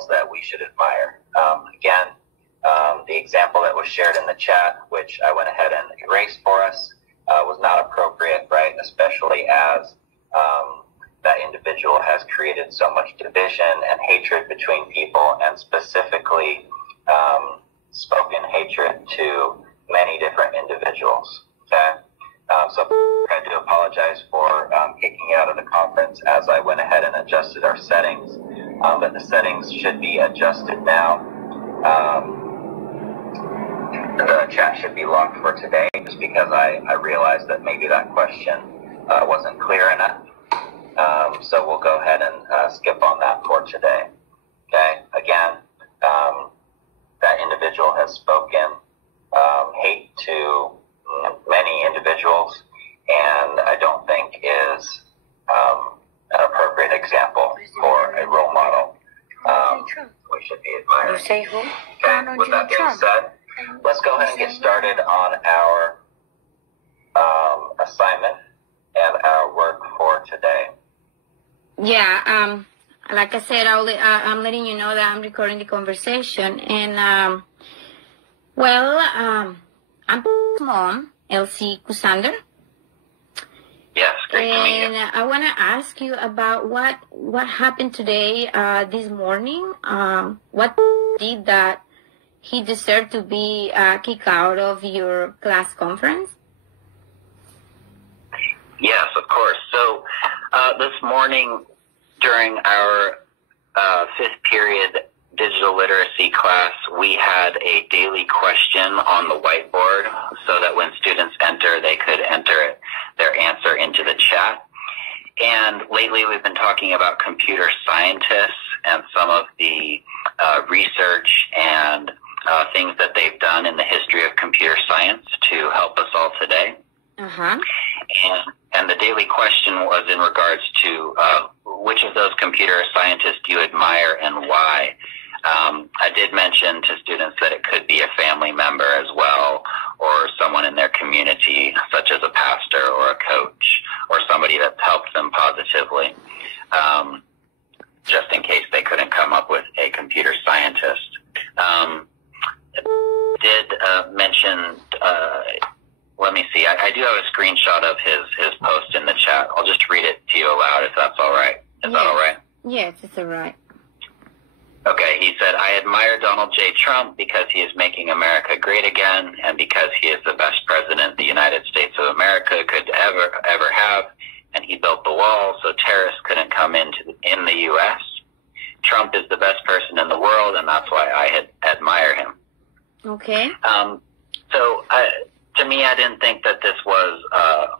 individuals that we should admire. Again, the example that was shared in the chat, which I went ahead and erased for us, was not appropriate, right? Especially as that individual has created so much division and hatred between people, and specifically spoken hatred to many different individuals. Okay, so I do apologize for kicking you out of the conference as I went ahead and adjusted our settings, but the settings should be adjusted now. The chat should be locked for today, just because I realized that maybe that question wasn't clear enough. So we'll go ahead and skip on that for today. Okay, again, that individual has spoken hate to many individuals, and I don't think is an appropriate example for a role model. We should be admiring. You say who? Okay, with that being said, let's go ahead and get started on our assignment and our work for today. Yeah, like I said, I'm letting you know that I'm recording the conversation. And, I'm mom, Elsie Kusander. Yes, great to meet you. And I want to ask you about what happened today, this morning. What did that he deserved to be kicked out of your class conference? Yes, of course. So this morning during our fifth period digital literacy class, we had a daily question on the whiteboard so that when students enter, they could enter their answer into the chat. And lately we've been talking about computer scientists and some of the research and things that they've done in the history of computer science to help us all today. And the daily question was in regards to which of those computer scientists do you admire and why? I did mention to students that it could be a family member as well, or someone in their community, such as a pastor or a coach, or somebody that's helped them positively, just in case they couldn't come up with a computer scientist. Did mention, let me see, I do have a screenshot of his post in the chat. I'll just read it to you aloud if that's all right. Is that all right? Yes, it's all right. Okay, he said, I admire Donald J. Trump because he is making America great again, and because he is the best president the United States of America could ever have, and he built the wall so terrorists couldn't come in the U.S. Trump is the best person in the world, and that's why I admire him. Okay. So to me, I didn't think that this was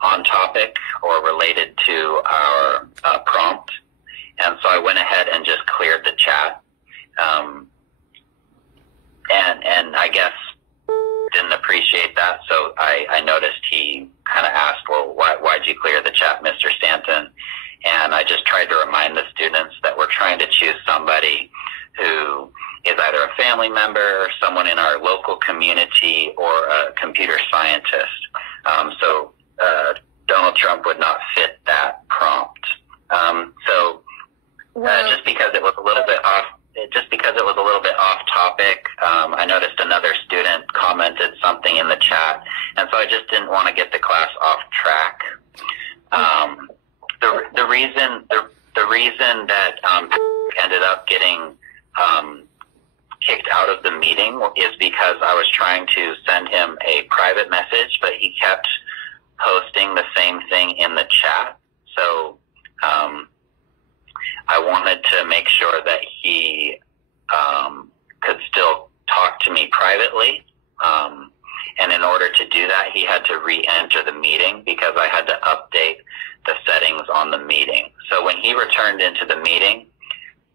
on topic or related to our prompt, and so I went ahead and just cleared the chat. And I guess didn't appreciate that, so I noticed he kind of asked, well, why'd you clear the chat, Mr. Stanton? And I just tried to remind the students that we're trying to choose somebody who is either a family member or someone in our local community or a computer scientist. So Donald Trump would not fit that prompt. Just because it was a little bit off topic, I noticed another student commented something in the chat, and so I just didn't want to get the class off track. The reason that ended up getting kicked out of the meeting is because I was trying to send him a private message, but he kept posting the same thing in the chat. So I wanted to make sure that he could still talk to me privately. And in order to do that, he had to re-enter the meeting because I had to update the settings on the meeting. So when he returned into the meeting,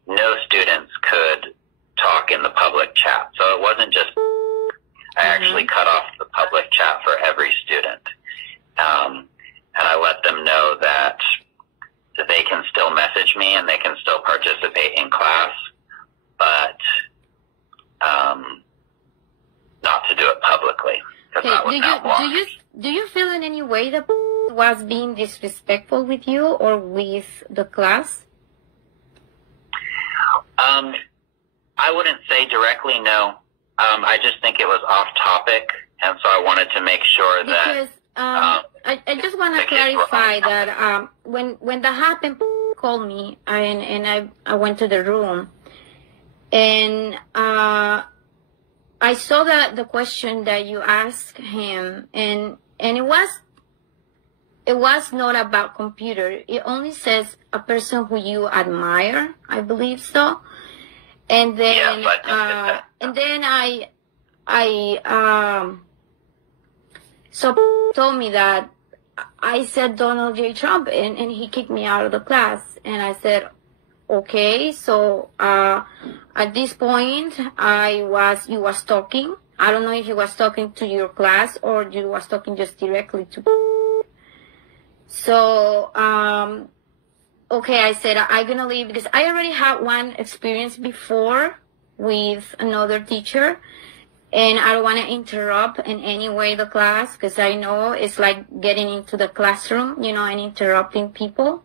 no students could talk in the public chat. So it wasn't just, I actually cut off the public chat for every student. And I let them know that they can still message me and they can still participate in class, but not to do it publicly. Okay. Do you feel in any way that was being disrespectful with you or with the class? I wouldn't say directly, no. I just think it was off topic, and so I wanted to make sure that. Because I just want to clarify that when that happened, called me and I went to the room, and I saw the question that you asked him, and it was not about computer. It only says a person who you admire, I believe so. And then, yes, and then so told me that I said Donald J. Trump, and he kicked me out of the class. And I said, okay, so at this point, you was talking. I don't know if you was talking to your class or you was talking just directly to. So, okay, I said, I'm going to leave because I already had one experience before with another teacher, and I don't want to interrupt in any way the class because I know it's like getting into the classroom, and interrupting people.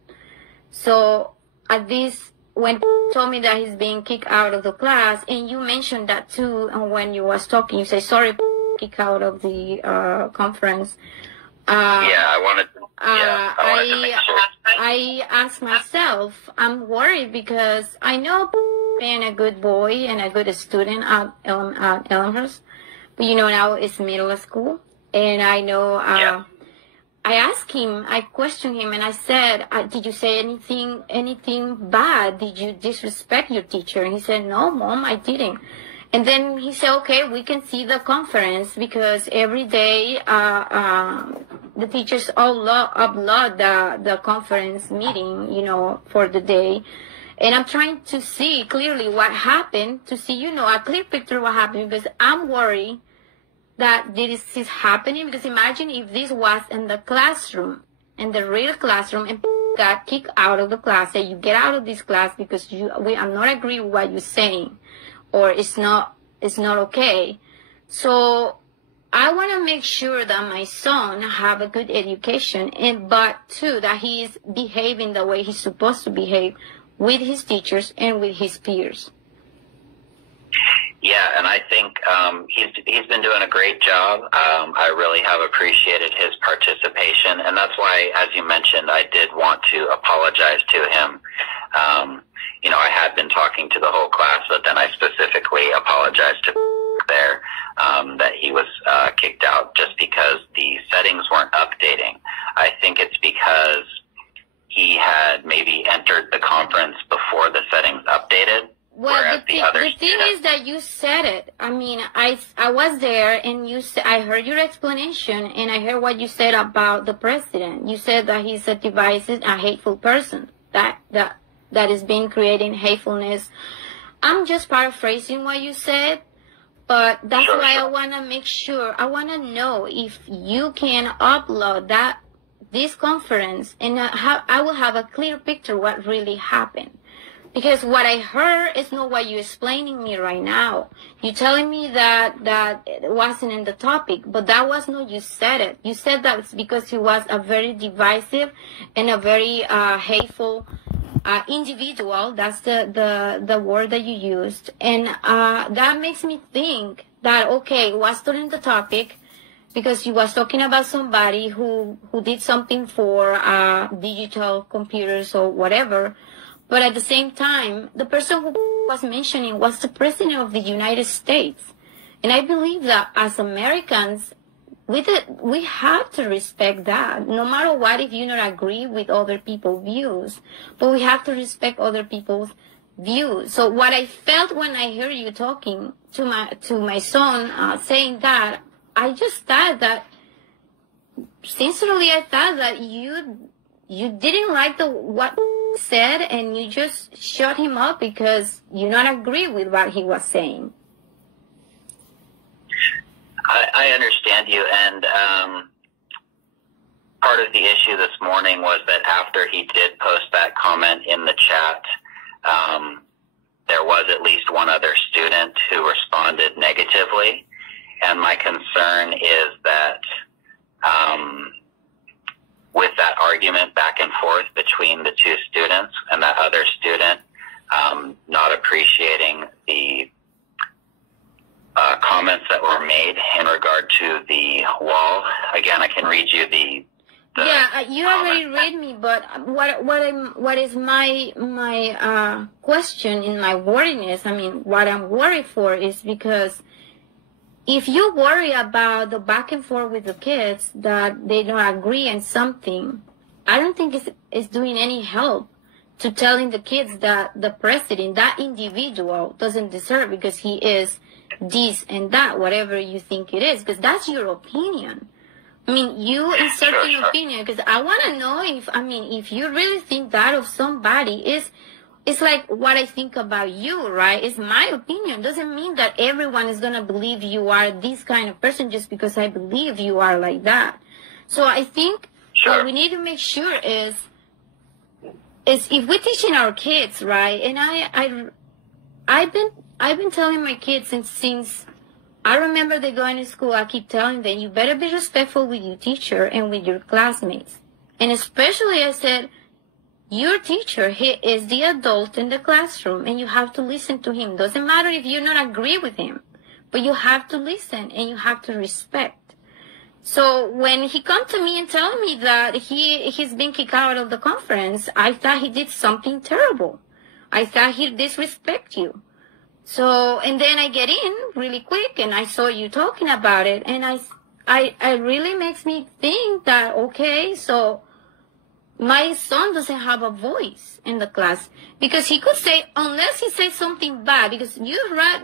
So at this, when told me that he's being kicked out of the class, and you mentioned that too, and when you was talking, you say, sorry, kick out of the conference. I wanted to make sure. I asked myself, I'm worried because I know being a good boy and a good student at Elmhurst, but now it's middle school, and I know. I asked him, I questioned him, and I said, did you say anything bad? Did you disrespect your teacher? And he said, no, Mom, I didn't. And then he said, okay, we can see the conference because every day the teachers all upload the conference meeting, for the day. And I'm trying to see clearly what happened, to see, a clear picture of what happened, because I'm worried that this is happening. Because imagine if this was in the classroom, in the real classroom, and got kicked out of the class, say you get out of this class because we are not agree with what you're saying, or it's not okay. So I want to make sure that my son have a good education, but too that he is behaving the way he's supposed to behave with his teachers and with his peers. Yeah, and I think he's been doing a great job. I really have appreciated his participation, and that's why, as you mentioned, I did want to apologize to him. I had been talking to the whole class, but then I specifically apologized to there that he was kicked out just because the settings weren't updating. I think it's because he had maybe entered the conference before the settings updated. Well, the thing is that you said it. I mean, I was there, and I heard your explanation, and I heard what you said about the president. You said that he's a divisive, a hateful person that is being creating hatefulness. I'm just paraphrasing what you said, but that's why I want to make sure. I want to know if you can upload this conference, and I will have a clear picture what really happened. Because what I heard is not what you're explaining me right now. You're telling me that it wasn't in the topic, but that was not you said it. You said that it's because he was a very divisive and a very hateful individual. That's the word that you used. And that makes me think that, okay, it was not in the topic because you was talking about somebody who did something for digital computers or whatever. But at the same time, the person who was mentioning was the President of the United States. And I believe that as Americans, we have to respect that. No matter what, if you don't agree with other people's views, but we have to respect other people's views. So what I felt when I heard you talking to my son, saying that, I just thought that, sincerely, I thought that you didn't like what said, and you just shut him up because you not agree with what he was saying. I understand you, and part of the issue this morning was that after he did post that comment in the chat, there was at least one other student who responded negatively, and my concern is that with that argument back and forth between the two students and that other student not appreciating the to the wall. Again, I can read you the yeah, you already read me, but what is my question in my worriness? I mean, what I'm worried for is because if you worry about the back and forth with the kids that they don't agree on something, I don't think it's doing any help to telling the kids that the president, that individual, doesn't deserve because he is this and that, whatever you think it is, because that's your opinion. I mean, you insert your opinion, because I want to know if you really think that of somebody, it's like what I think about you, right? It's my opinion. Doesn't mean that everyone is going to believe you are this kind of person just because I believe you are like that. So I think what we need to make sure is if we're teaching our kids, right? And I've been telling my kids since I remember they going to school, I keep telling them, you better be respectful with your teacher and with your classmates. And especially I said, your teacher, he is the adult in the classroom and you have to listen to him. Doesn't matter if you don't agree with him, but you have to listen and you have to respect. So when he come to me and tell me that he's been kicked out of the conference, I thought he did something terrible. I thought he disrespect you. So, and then I get in really quick and I saw you talking about it and I really makes me think that, okay, so my son doesn't have a voice in the class because he could say, unless he says something bad, because you read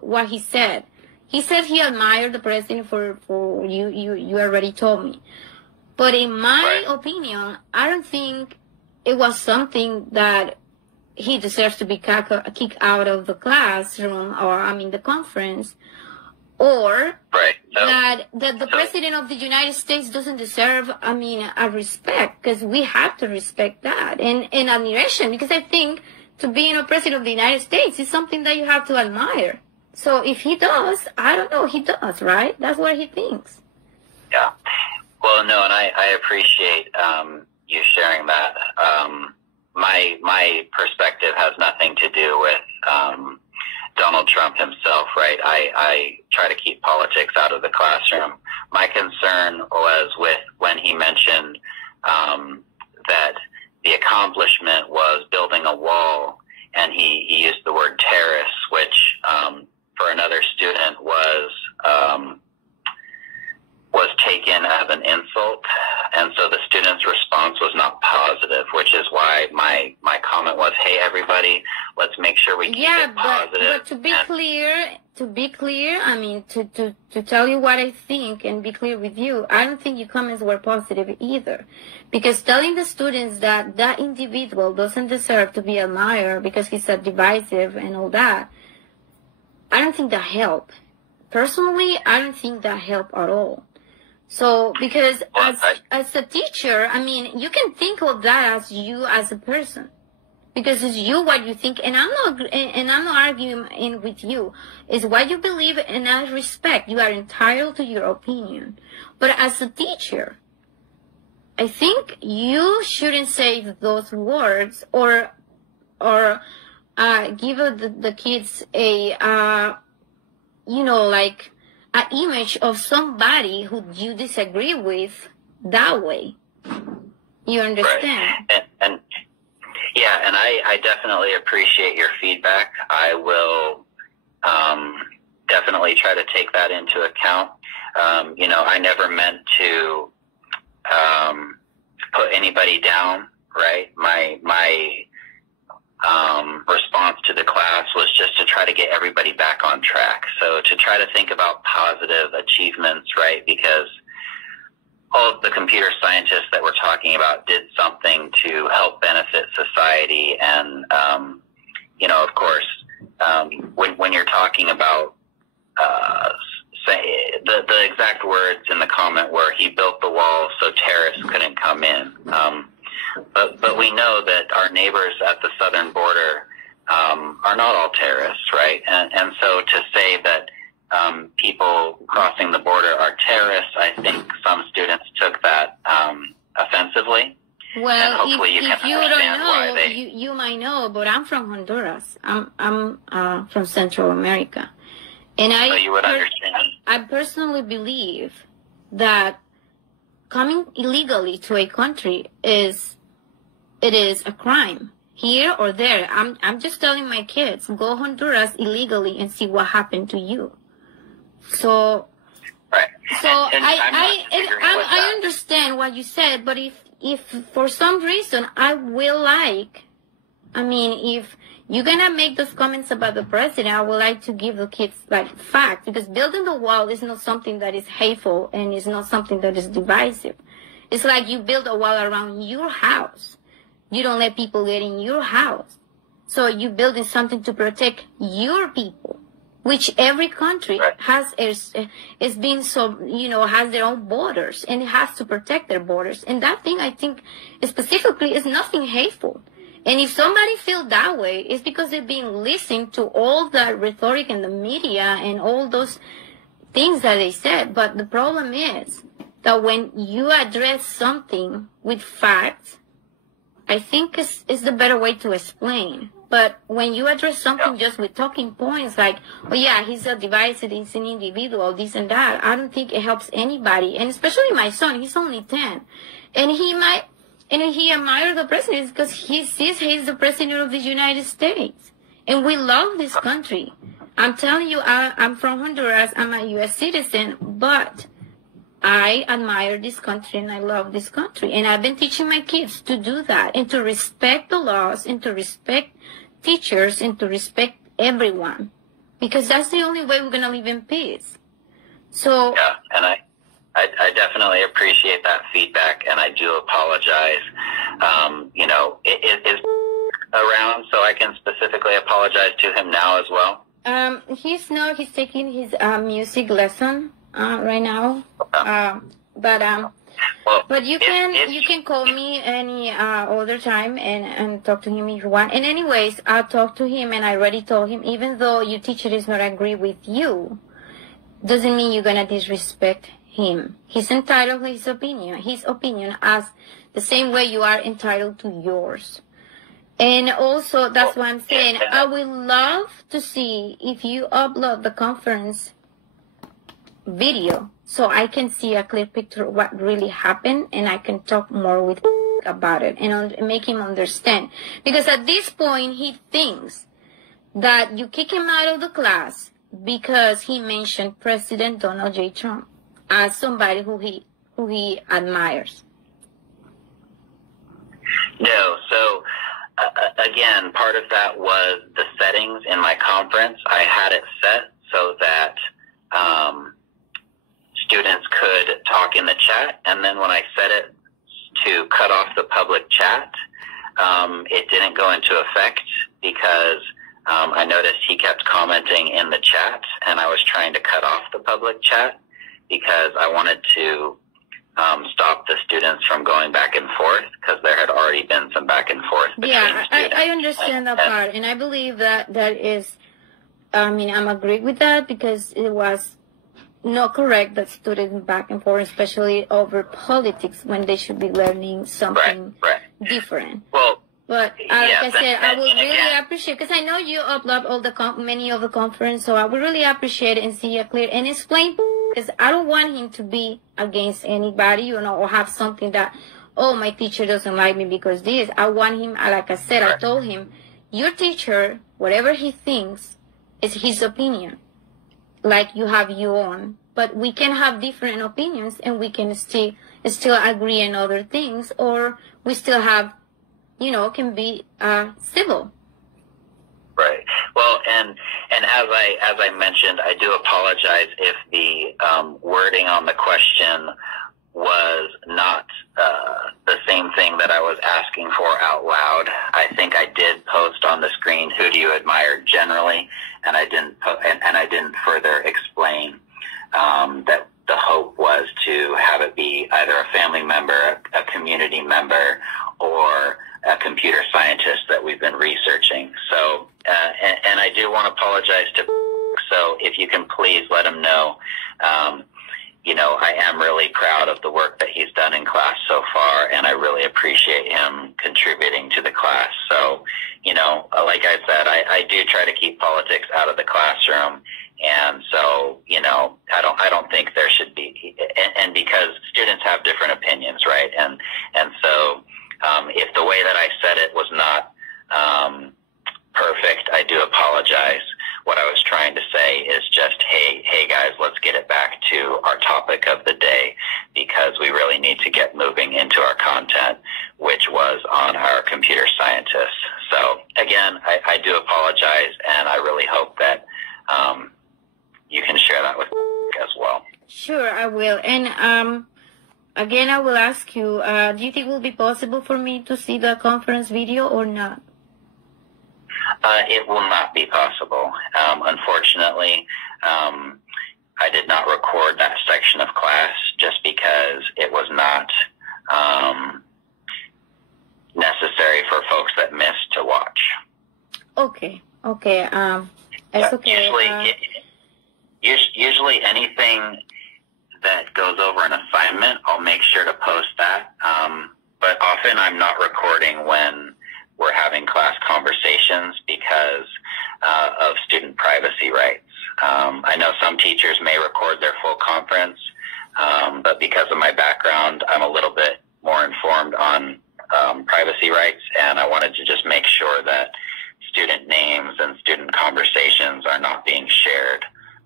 what he said. He said he admired the president for you already told me. But in my opinion, I don't think it was something that he deserves to be kicked out of the classroom or, the conference, or that the president of the United States doesn't deserve, a respect, because we have to respect that and admiration, because I think to being a president of the United States is something that you have to admire. So if he does, I don't know, he does, right? That's what he thinks. Yeah. Well, no, and I appreciate you sharing that. My perspective has nothing to do with Donald Trump himself, right? I try to keep politics out of the classroom. My concern was with when he mentioned that the accomplishment was building a wall, and he used the word terrorist, which for another student was taken as an insult, and so the student's response was not positive, which is why my comment was, hey, everybody, let's make sure we keep it positive. But to be clear, to tell you what I think and be clear with you, I don't think your comments were positive either. Because telling the students that that individual doesn't deserve to be admired because he's a divisive and all that, I don't think that helped. Personally, I don't think that helped at all. So, because as a teacher, you can think of that as you as a person, because it's you what you think, and I'm not arguing with you. It's what you believe, and I respect. You are entitled to your opinion, but as a teacher, I think you shouldn't say those words or give the kids a an image of somebody who you disagree with that way. You understand? Right. And I definitely appreciate your feedback. I will definitely try to take that into account. I never meant to put anybody down, right? My response to the class was just to try to get everybody back on track. So to try to think about positive achievements, right? Because all of the computer scientists that we're talking about did something to help benefit society. And, of course, when you're talking about, say the exact words in the comment were, he built the wall so terrorists couldn't come in. But we know that our neighbors at the southern border are not all terrorists, right? And so to say that people crossing the border are terrorists, I think some students took that offensively. Well, if you don't know, you might know, but I'm from Honduras. I'm from Central America. And so you would understand. I personally believe that coming illegally to a country is a crime. Here or there, I'm just telling my kids, go Honduras illegally and see what happened to you. So, right. So I understand what you said, but if for some reason if you're gonna make those comments about the president, I would like to give the kids like facts, because building the wall is not something that is hateful and is not something that is divisive. It's like you build a wall around your house. You don't let people get in your house. So you're building something to protect your people, which every country has has their own borders, and it has to protect their borders. And that thing, I think, specifically is nothing hateful. And if somebody feels that way, it's because they're being listened to all the rhetoric in the media and all those things that they said. But the problem is that when you address something with facts, I think is the better way to explain. But when you address something just with talking points like, oh yeah, he's a divisive, he's an individual, this and that, I don't think it helps anybody. And especially my son, he's only 10. And he admires the president because he sees he's the president of the United States. And we love this country. I'm telling you, I'm from Honduras, I'm a U.S. citizen, but I admire this country and I love this country. And I've been teaching my kids to do that and to respect the laws and to respect teachers and to respect everyone. Because that's the only way we're going to live in peace. So yeah, and I definitely appreciate that feedback, and I do apologize. Is around so I can specifically apologize to him now as well? He's taking his music lesson right now. But you can call me any other time and talk to him if you want. And anyways, I'll talk to him, and I already told him, even though your teacher does not agree with you, doesn't mean you're gonna disrespect him. He's entitled to his opinion as the same way you are entitled to yours. And also, that's what I'm saying. I would love to see if you upload the conference video so I can see a clear picture of what really happened, and I can talk more with about it and make him understand. Because at this point, he thinks that you kick him out of the class because he mentioned President Donald J. Trump as somebody who he admires. No, so again, part of that was the settings in my conference. I had it set so that students could talk in the chat, and then when I set it to cut off the public chat, it didn't go into effect because I noticed he kept commenting in the chat, and I was trying to cut off the public chat because I wanted to stop the students from going back and forth, because there had already been some back and forth between students. I understand that part, and I believe that is, I'm agree with that, because it was not correct that students back and forth, especially over politics, when they should be learning something different. Well, but like I said, I would really appreciate, because I know you upload all many of the conference, so I would really appreciate it and see it clear and explain, because I don't want him to be against anybody, or have something that, oh, my teacher doesn't like me because this. I want him, like I said, I told him, your teacher, whatever he thinks, is his opinion. Like you have your own. But we can have different opinions, and we can still agree on other things, or we still have, can be civil. Right. Well, and as I mentioned, I do apologize if the wording on the question was not the same thing that I was asking for out loud. I think I did post on the screen, who do you admire generally, and I didn't further explain that the hope was to have it be either a family member, a community member, or a computer scientist that we've been researching. So, and I do want to apologize to, so if you can please let him know, I am really proud of the work that he's done in class so far, and I really appreciate him contributing to the class. So, like I said, I do try to keep politics out of the classroom, And so, I don't think there should be, and because students have different opinions, right? And so, if the way that I said it was not, perfect, I do apologize. What I was trying to say is just, hey guys, let's get it back to our topic of the day, because we really need to get moving into our content, which was on our computer scientists. So again, I do apologize, and I really hope that you can share that with as well. Sure, I will. And again, I will ask you, do you think it will be possible for me to see the conference video or not? It will not be possible. Unfortunately, I did not record that section of class just because it was not necessary for folks that missed to watch. Okay. It's okay. Usually anything that goes over an assignment, I'll make sure to post that. But often I'm not recording when we're having class conversations because of student privacy rights. I know some teachers may record their full conference, but because of my background, I'm a little bit more informed on privacy rights, and I wanted to just make sure that student names and student conversations are not being shared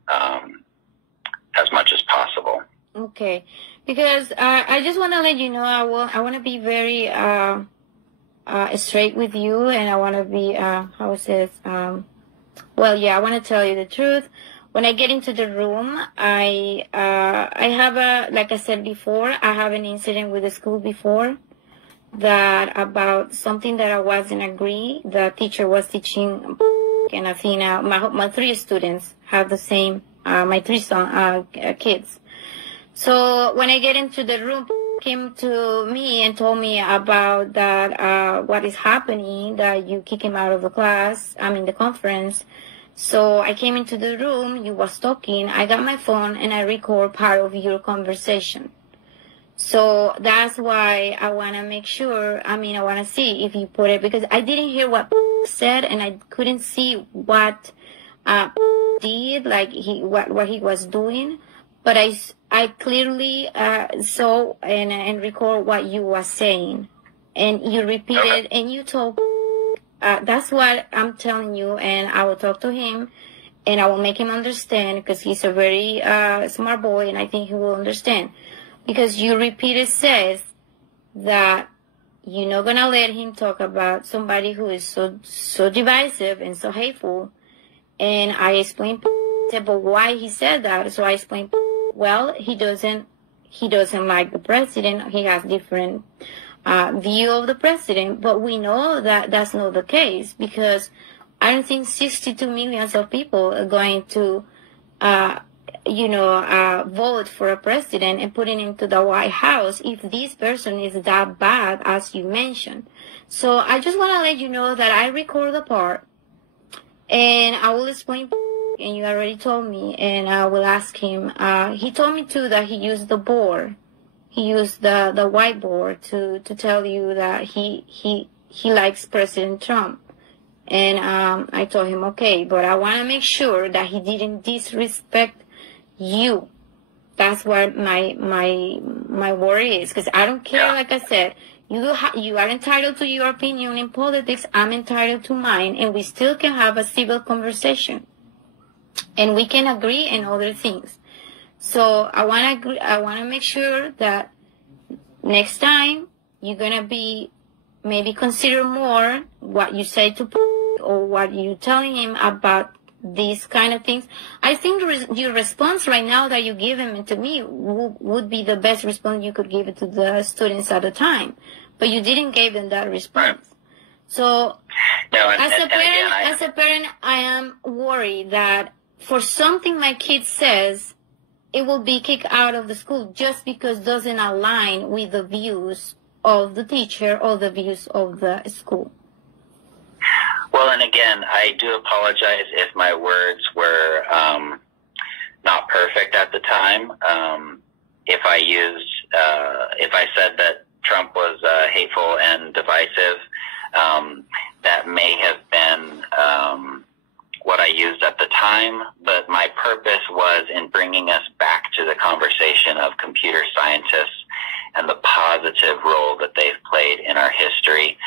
as much as possible. Okay, because I just want to let you know, I want to be very straight with you, and I want to be I want to tell you the truth. When I get into the room, I have like I said before, I have an incident with the school before that about something that I wasn't agree. The teacher was teaching, and Athena, my three students have the same, my three kids. So when I get into the room, came to me and told me about that, what is happening, that you kick him out of the class, the conference. So I came into the room, you was talking, I got my phone and I record part of your conversation. So that's why I want to make sure, I want to see if you put it, because I didn't hear what said and I couldn't see what did, like what he was doing. But I clearly saw and record what you were saying, and you repeated and you told. That's what I'm telling you, and I will talk to him, and I will make him understand, because he's a very smart boy, and I think he will understand. Because you repeated says that you're not gonna let him talk about somebody who is so divisive and so hateful, and I explained, but why he said that. So I explained. Well, he doesn't like the president. He has different view of the president, but we know that that's not the case, because I don't think 62 million of people are going to, vote for a president and put it into the White House if this person is that bad as you mentioned. So I just want to let you know that I record the part, and I will explain. And you already told me, and I will ask him. He told me too that he used the board. He used the whiteboard to tell you that he likes President Trump. And I told him, okay, but I want to make sure that he didn't disrespect you. That's what my worry is, because I don't care. Like I said, you are entitled to your opinion in politics. I'm entitled to mine, and we still can have a civil conversation. And we can agree in other things. So I want to make sure that next time you're going to be, maybe consider more what you say to or what you're telling him about these kind of things. I think your response right now that you give him to me would be the best response you could give it to the students at the time. But you didn't give them that response. So as a parent, I am worried that for something my kid says, it will be kicked out of the school just because it doesn't align with the views of the teacher or the views of the school. Well, and again, I do apologize if my words were not perfect at the time. If I said that Trump was hateful and divisive, that may have been what I used at the time, but my purpose was in bringing us back to the conversation of computer scientists and the positive role that they've played in our history.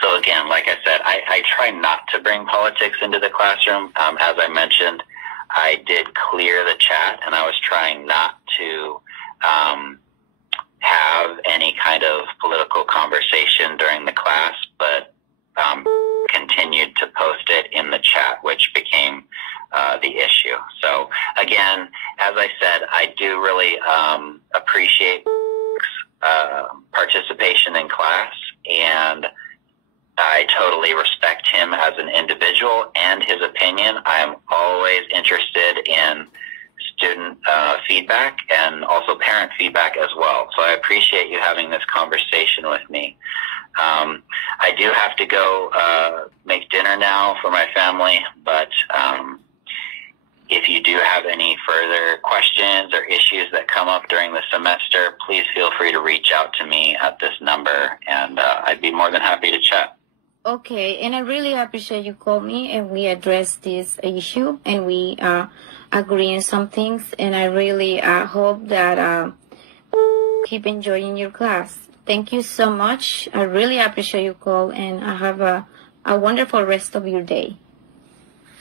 So again, like I said, I try not to bring politics into the classroom. As I mentioned, I did clear the chat, and I was trying not to have any kind of political conversation during the class, but continued to post it in the chat, which became the issue. So again, as I said, I do really appreciate participation in class, and I totally respect him as an individual and his opinion. I am always interested in student feedback and also parent feedback as well. So I appreciate you having this conversation with me. I do have to go make dinner now for my family, but if you do have any further questions or issues that come up during the semester, please feel free to reach out to me at this number, and I'd be more than happy to chat. Okay, and I really appreciate you called me and we addressed this issue and we agree on some things, and I really hope that keep enjoying your class. Thank you so much. I really appreciate your call, and I have a wonderful rest of your day.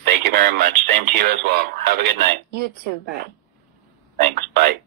Thank you very much. Same to you as well. Have a good night. You too. Bye. Thanks. Bye.